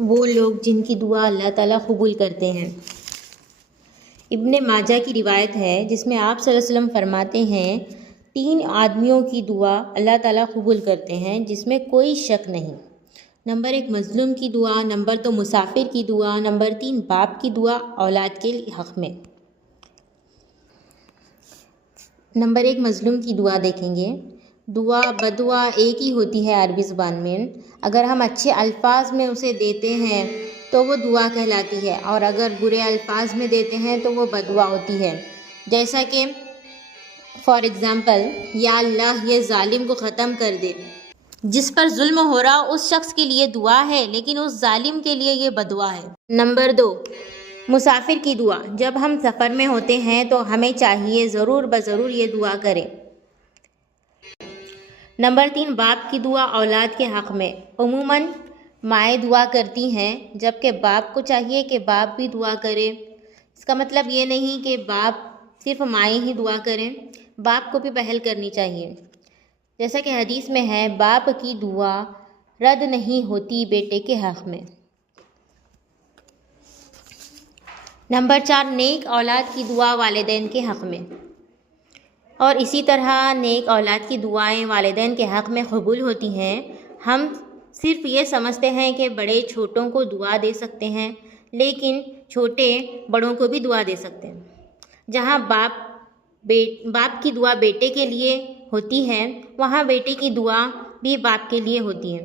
وہ لوگ جن کی دعا اللہ تعالیٰ قبول کرتے ہیں۔ ابن ماجہ کی روایت ہے جس میں آپ صلی اللہ علیہ وسلم فرماتے ہیں 3 آدمیوں کی دعا اللہ تعالیٰ قبول کرتے ہیں جس میں کوئی شک نہیں۔ نمبر 1 مظلوم کی دعا، نمبر 2 مسافر کی دعا، نمبر 3 باپ کی دعا اولاد کے حق میں۔ نمبر 1 مظلوم کی دعا دیکھیں گے۔ دعا بدعا ایک ہی ہوتی ہے عربی زبان میں۔ اگر ہم اچھے الفاظ میں اسے دیتے ہیں تو وہ دعا کہلاتی ہے، اور اگر برے الفاظ میں دیتے ہیں تو وہ بدعا ہوتی ہے۔ جیسا کہ فار ایگزامپل، یا اللہ یہ ظالم کو ختم کر دے۔ جس پر ظلم ہو رہا اس شخص کے لیے دعا ہے، لیکن اس ظالم کے لیے یہ بدعا ہے۔ نمبر 2 مسافر کی دعا۔ جب ہم سفر میں ہوتے ہیں تو ہمیں چاہیے ضرور بضرور یہ دعا کریں۔ نمبر 3 باپ کی دعا اولاد کے حق میں۔ عموماً مائیں دعا کرتی ہیں، جبکہ باپ کو چاہیے کہ باپ بھی دعا کرے۔ اس کا مطلب یہ نہیں کہ باپ صرف مائیں ہی دعا کریں، باپ کو بھی پہل کرنی چاہیے۔ جیسا کہ حدیث میں ہے باپ کی دعا رد نہیں ہوتی بیٹے کے حق میں۔ نمبر 4 نیک اولاد کی دعا والدین کے حق میں۔ اور اسی طرح نیک اولاد کی دعائیں والدین کے حق میں قبول ہوتی ہیں۔ ہم صرف یہ سمجھتے ہیں کہ بڑے چھوٹوں کو دعا دے سکتے ہیں، لیکن چھوٹے بڑوں کو بھی دعا دے سکتے ہیں۔ جہاں باپ کی دعا بیٹے کے لیے ہوتی ہے، وہاں بیٹے کی دعا بھی باپ کے لیے ہوتی ہے۔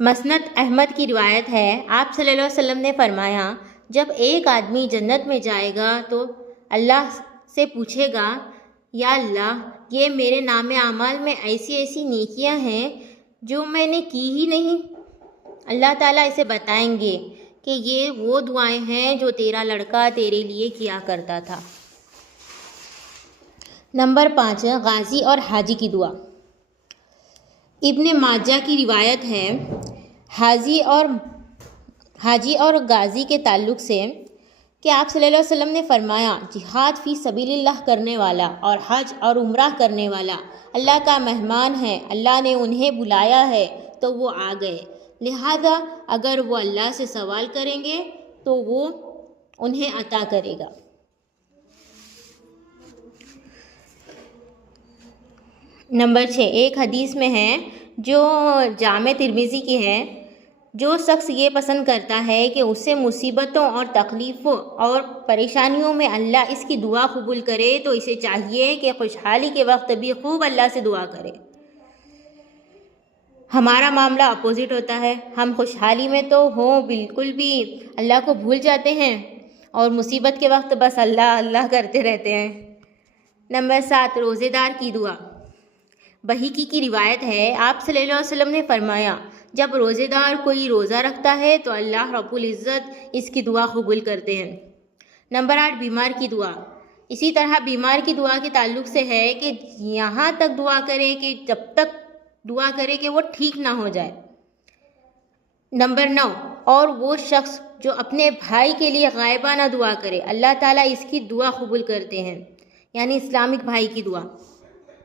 مسند احمد کی روایت ہے، آپ صلی اللہ علیہ وسلم نے فرمایا جب ایک آدمی جنت میں جائے گا تو اللہ سے پوچھے گا یا اللہ یہ میرے نام اعمال میں ایسی ایسی نیکیاں ہیں جو میں نے کی ہی نہیں۔ اللہ تعالیٰ اسے بتائیں گے کہ یہ وہ دعائیں ہیں جو تیرا لڑکا تیرے لیے کیا کرتا تھا۔ نمبر 5 غازی اور حاجی کی دعا۔ ابن ماجہ کی روایت ہے حاجی اور غازی کے تعلق سے کہ آپ صلی اللہ علیہ وسلم نے فرمایا جہاد فی سبیل اللہ کرنے والا اور حج اور عمرہ کرنے والا اللہ کا مہمان ہے، اللہ نے انہیں بلایا ہے تو وہ آ گئے، لہذا اگر وہ اللہ سے سوال کریں گے تو وہ انہیں عطا کرے گا۔ نمبر 6 ایک حدیث میں ہے جو جامع ترمذی کی ہے، جو شخص یہ پسند کرتا ہے کہ اسے مصیبتوں اور تکلیفوں اور پریشانیوں میں اللہ اس کی دعا قبول کرے تو اسے چاہیے کہ خوشحالی کے وقت بھی خوب اللہ سے دعا کرے۔ ہمارا معاملہ اپوزٹ ہوتا ہے، ہم خوشحالی میں تو بالکل بھی اللہ کو بھول جاتے ہیں اور مصیبت کے وقت بس اللہ اللہ کرتے رہتے ہیں۔ نمبر 7 روزے دار کی دعا۔ بہیقی کی روایت ہے، آپ صلی اللہ علیہ وسلم نے فرمایا جب روزے دار کوئی روزہ رکھتا ہے تو اللہ رب العزت اس کی دعا قبول کرتے ہیں۔ نمبر 8 بیمار کی دعا۔ اسی طرح بیمار کی دعا کے تعلق سے ہے کہ یہاں تک دعا کرے کہ جب تک دعا کرے کہ وہ ٹھیک نہ ہو جائے۔ نمبر 9 اور وہ شخص جو اپنے بھائی کے لیے غائبانہ دعا کرے اللہ تعالیٰ اس کی دعا قبول کرتے ہیں، یعنی اسلامک بھائی کی دعا۔